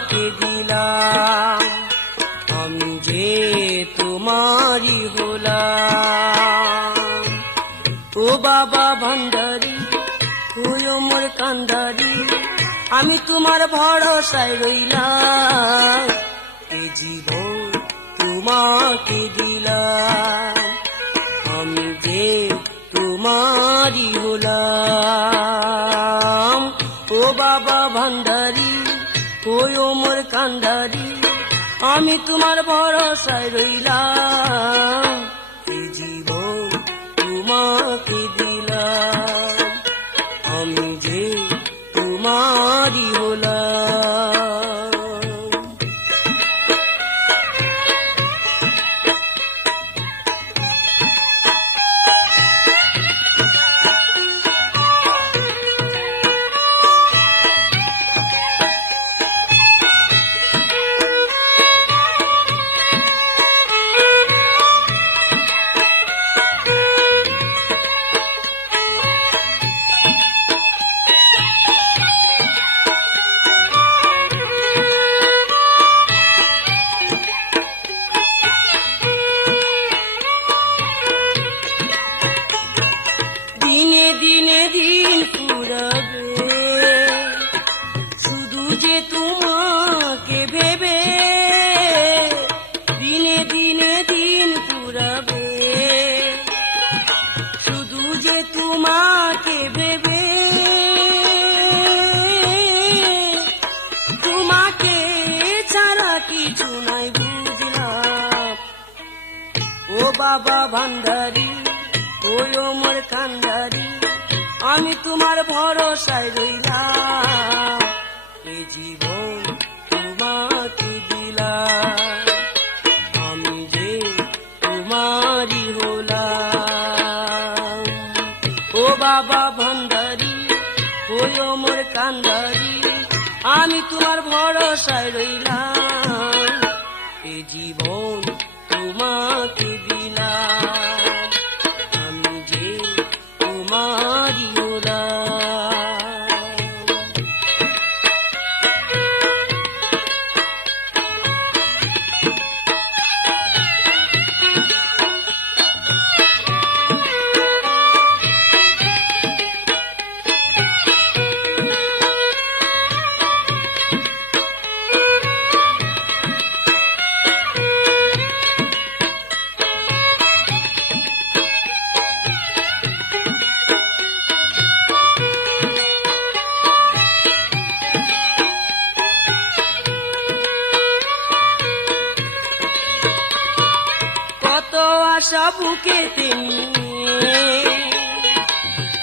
তোমাকে দিলাম, আমি যে তোমারই হলাম। ও বাবা ভান্ডারী, হইও মোর কান্ডারী, আমি তোমার ভরসায় রইলাম। এ জীবন তোমাকে দিলাম, আমি যে তোমারই হলাম। ও বাবা ভান্ডারী, হইও মোর কান্ডারী, আমি তোমার ভরসায় রইলাম। এ জীবন তোমাকে দিলাম, আমি যে তোমারই হলাম। দিনে দিনে দিন ফুরাবে, শুধু যে তোমাকে ভেবে। দিনে দিনে দিন ফুরাবে, শুধু যে তোমাকে ভেবে। তোমাকে ছাড়া কিছু নাই বুঝলাম। ও বাবা ভান্ডারী, হইও মোর কান্ডারী, আমি তোমার ভরসায় রইলাম। এ জীবন তোমাকে দিলাম, আমি যে তোমারই হলাম। ও বাবা ভান্ডারী, হইও মোর কান্ডারী, আমি তোমার ভরসায় রইলাম। এ জীবন তোমাকে দিলাম, আমি যে তোমারই হলাম। কত আশা বুকেতে নিয়ে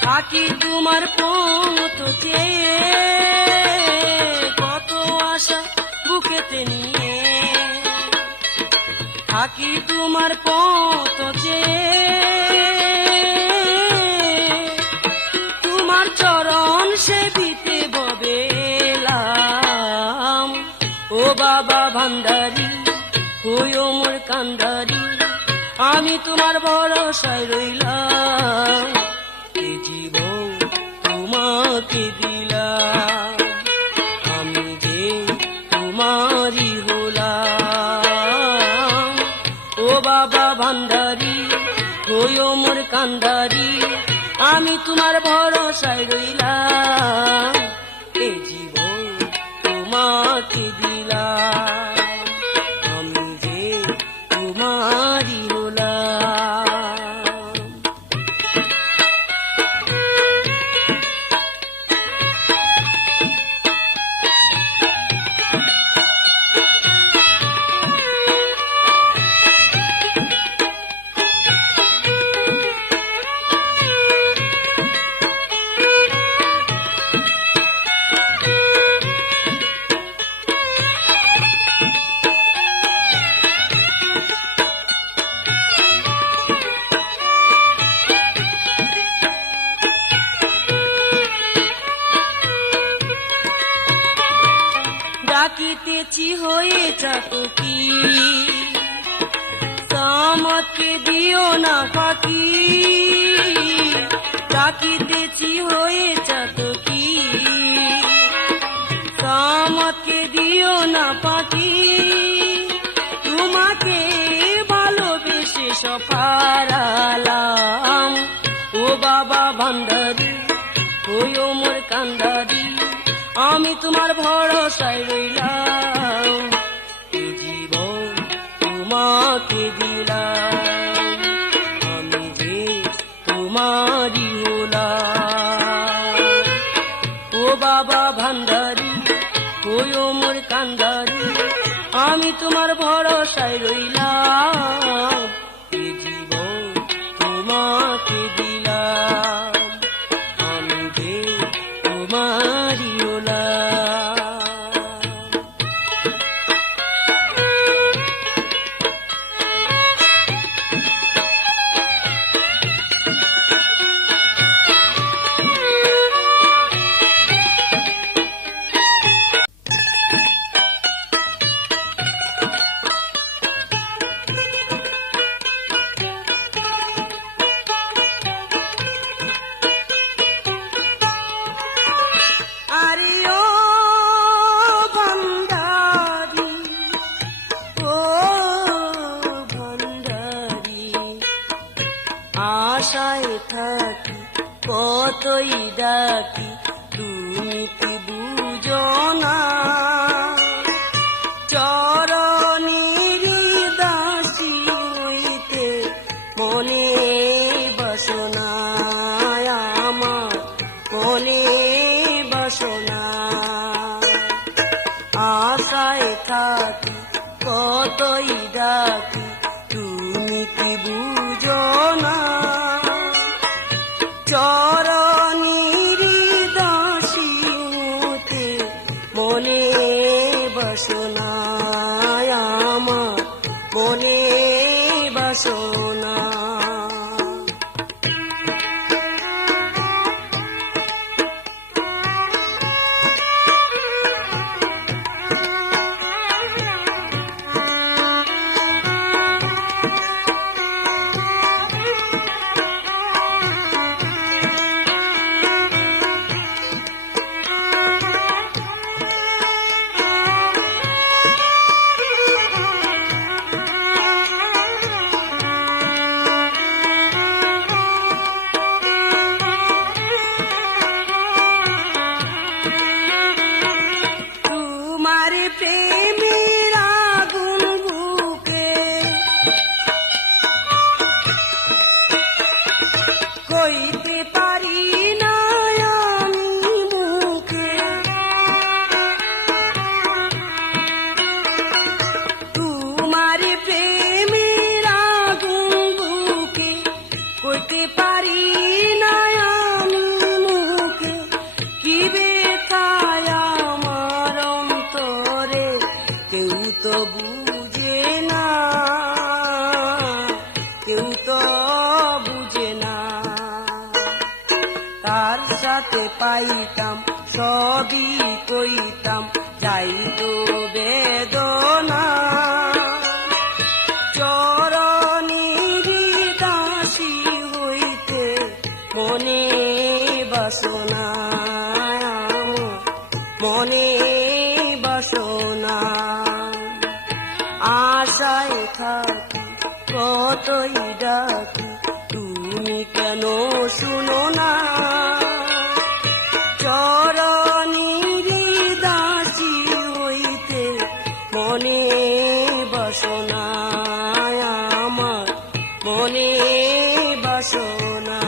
থাকি তোমার পথ চেয়ে। কত আশা বুকেতে নিয়ে থাকি তোমার পথ চেয়ে। তোমার চরণ সেবিতে ববেলাম। ও বাবা ভান্ডারী, হইও মোর কান্ডারী, আমি তোমার ভরসায় রইলাম। এ জীবন তোমাকে দিলাম, আমি যে তোমারই হলাম। ও বাবা ভান্ডারী, হইও মোর কান্ডারী, আমি তোমার ভরসায় রইলাম। এ জীবন তোমাকে দিলাম, আমি যে তোমারই হলাম। ডাকিতেছি হয়ে চাতকি, আমাকে দিও না ফাঁকি। ডাকিতেছি হয়ে চাতকি, আমাকে দিও না বাবা ভান্ডারি হইও মোর কান্ডারি আমি তোমার ভরসায় রইলাম এ জীবন তোমাকে দিলাম আমি যে তোমারই হলাম ও বাবা ভান্ডারি হইও মোর কান্ডারি আমি তোমার ভরসায় রইলাম এ জীবন তোমাকে দিলাম আমি যে তোমারই হলাম আশায় থাকি কতই ডাকি তুমি কি বুঝো না চরণের দাসী হইতে মনে বাসনা আমার মনে বাসনা আশায় থাকি কতই ডাকি তুমি কি বুঝো না চরণের দাসী হতে মনে বাসনা আমার মনে বাসনা প্রেমের আগুন বুকে কইতে পারি না আমি মুখে তোমার প্রেমের আগুন বুকে কইতে পারি না আমি মুখে কি বেথায় আমার অন্তরে কেউ তো বুঝে না কেউ তো বুঝে না তার সাথে পাইতাম সবই কইতাম যাইতো বেদনা চরণের দাসী হইতে মনে বাসনা মনে বাসনা আশায় থাকি কতই ডাকি তুমি কেন শুনো না চরণের দাসী হইতে মনে বাসনা আমার মনে বাসনা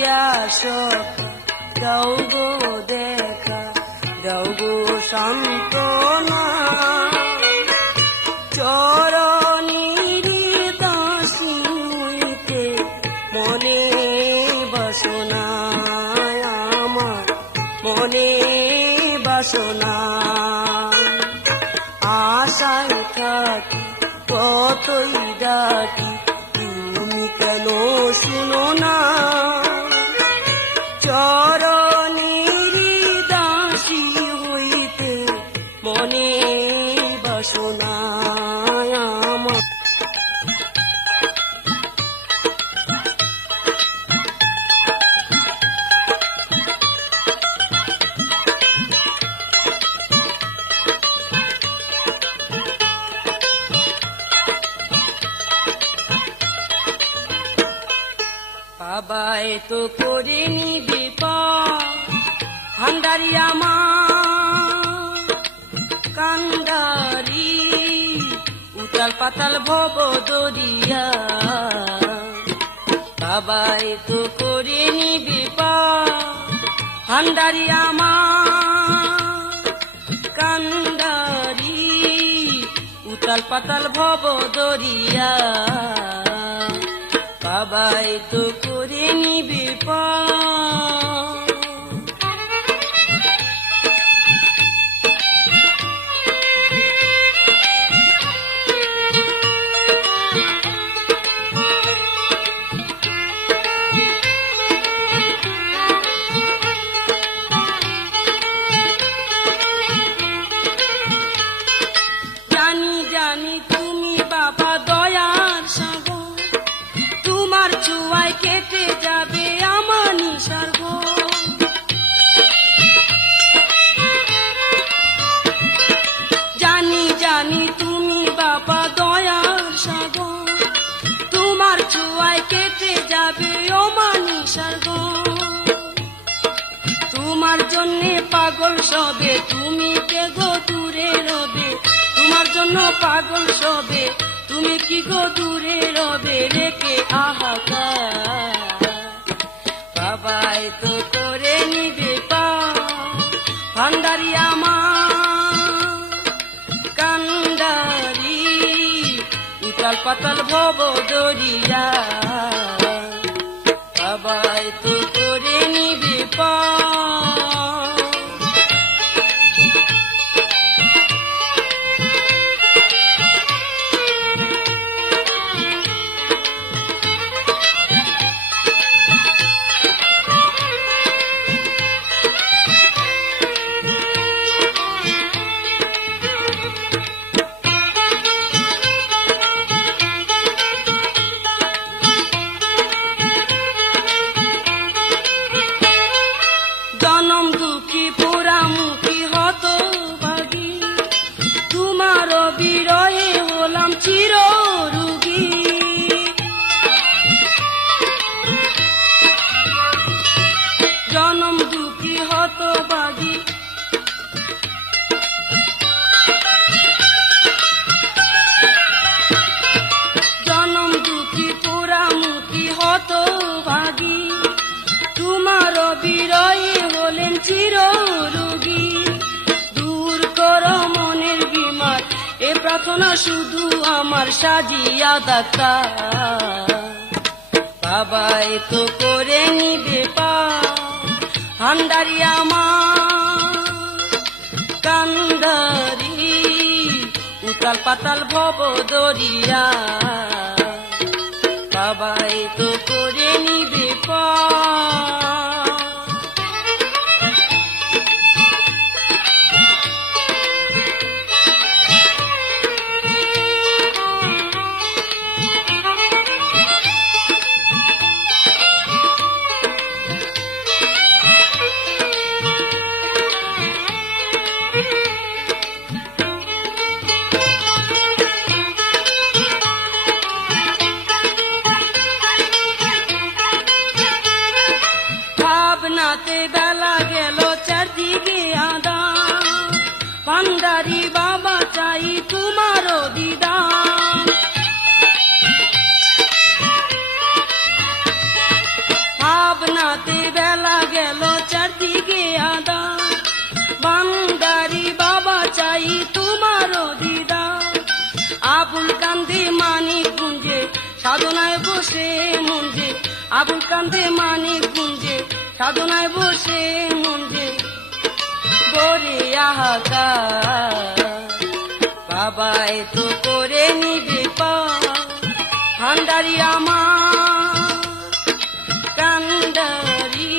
আসো, দাও গো দেখা, দাও গো সান্ত্বনা। চরণের দাসী হইতে মনে বাসনা, আমার মনে বাসনা। আশায় থাকি কতই ডাকি, তুমি কেন শুনো না। চরণের দাসী হইতে মনে বাসনা আমার। বাবাই তো করে নিবে ভান্ডারি আমার কান্ডারি, উতাল পাতাল ভব দরিয়া। বাবাই তো করে নিবে ভান্ডারি আমার কান্ডারি, উতাল পাতাল ভব দরিয়া। বাবাই তো করে নিবে জানি জানি তুমি বাবা দয়ার সাগর, তোমার চুয়ায় কেটে যাবে আমার নিসর্গ। জানি জানি তুমি বাবা দয়ার সাগর, তোমার চুয়ায় কেটে যাবে আমার নিসর্গ। তোমার জন্যে পাগল সবে, তুমি কে গো দূরে রবে। তোমার জন্য পাগল সবে, তুমি কি গো দূরে রবে রেখে হাহাকার। বাবাই তো করে নিবে ভান্ডারি আমার কান্ডারি, উতাল পাতাল ভব দরিয়া। বাবাই তো করে নিবে জনম দুঃখী পোড়ামুখী হত ভাগী, তোমার বিরহে হলাম চির রোগী। জনম দুঃখী হত ভাগী, জনম দুঃখী পোড়ামুখী হত ভাগী, তোমার বিরহে হলেন চির রোগী। দূর কর মনের বিমার, এ প্রার্থনা শুধু আমার সাজিয়া ডাক্তার। বাবাই তো করে নিবে ভান্ডারি আমার কান্ডারি, উতাল পাতাল ভব দরিয়া। বাবাই তো করে নিবে ভাবনাতে বেলা গেল চারদিকে আদা, ভান্ডারি বাবা চাই তোমার দিদার। ভাবনা সাধনায় বসে মন যে আবুল কান্দে মানিক গুঞ্জে, সাধনায় বসে মন যে বরে হাহাকার। বাবা এতো করে নিবে পার, ভান্ডারি আমার কান্ডারি,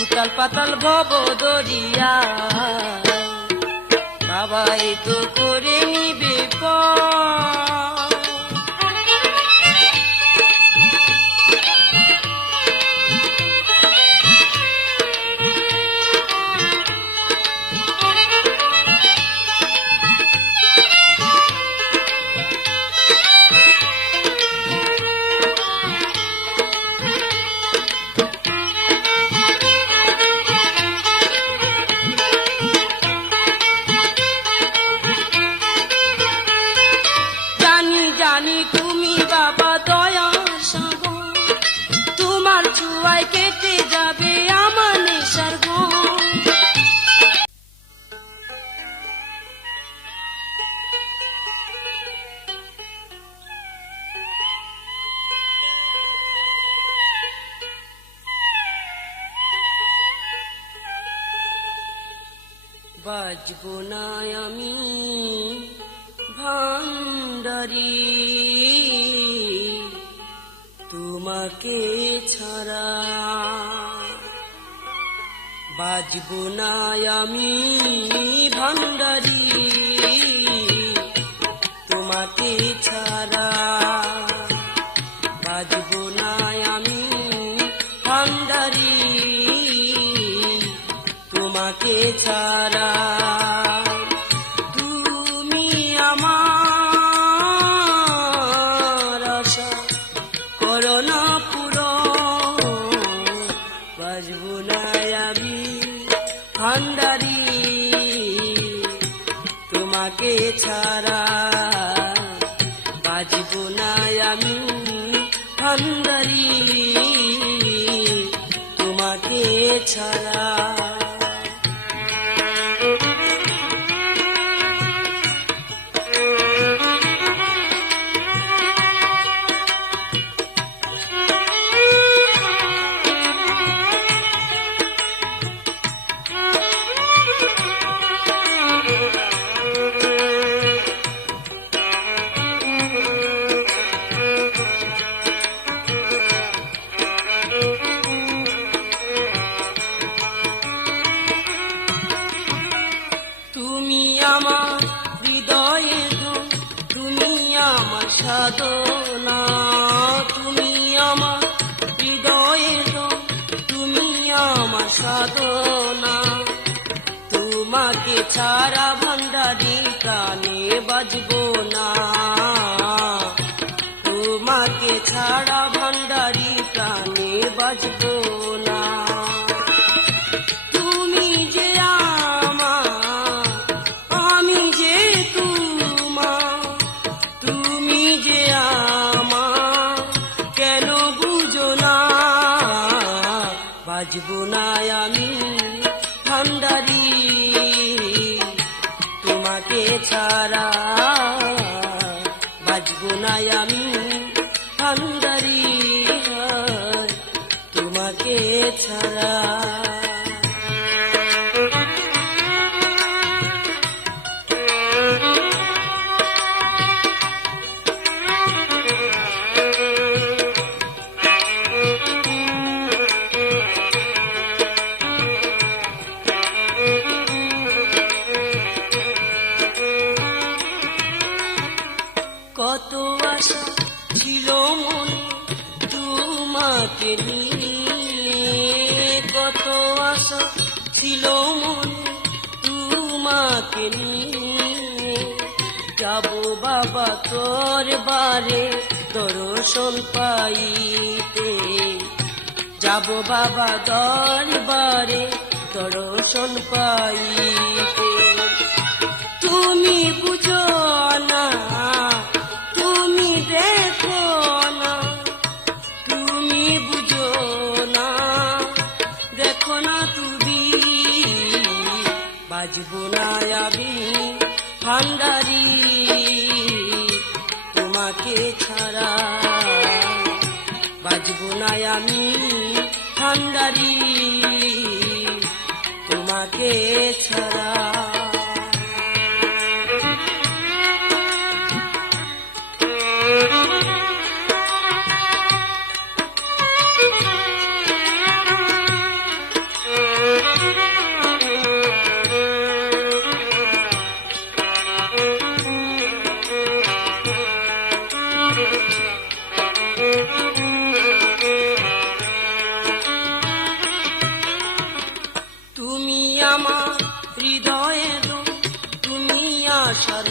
উতাল পাতাল ভব দরিয়া। বাবা এতো করে নিবে পার। জানি তুমি বাবা দয়ার সাগর, তোমার চুয়ায় কেটে যাবে আমার নেশার ঘর। বাজবো না আমি ভান্ডারি তোমাকে ছাড়া, বাজবো না আমি ভান্ডারি তোমাকে ছাড়া, বাজবো না আমি ভান্ডারি তোমাকে ছাড়া। বাজবো না আমি ভান্ডারি তোমাকে ছাড়া, বাজবো না আমি ভান্ডারি তোমাকে ছাড়া। আমার হৃদয়ের ধন, তুমি আমার সাধনা, তুমি আমার হৃদয়ের ধন, তুমি আমার সাধনা। তোমাকে ছাড়া ভান্ডারি প্রাণে বাজবো না, তোমাকে ছাড়া ভান্ডারি প্রাণে বাজবো না। তুমি যে বাজবো না আমি ভান্ডারি তোমাকে ছাড়া, বাজবো না আমি ভান্ডারি তোমাকে ছাড়া। কত আশা ছিল মনে তোমাকে নিয়ে, কত আশা ছিল মনে তোমাকে নিয়ে। যাবো বাবা তোর বারে দর্শন পাইতে, যাবো বাবা দরবারে দর্শন পাইতে। তুমি বুঝো না, তুমি দেখো না, তুমি বুঝো না, দেখো না তুমি। বাজবো না আমি ভান্ডারি তোমাকে ছাড়া। বাজবো না আমি ভান্ডারি তোমাকে ছাড়া। তুমি আমার হৃদয়ে দো, তুমি আশার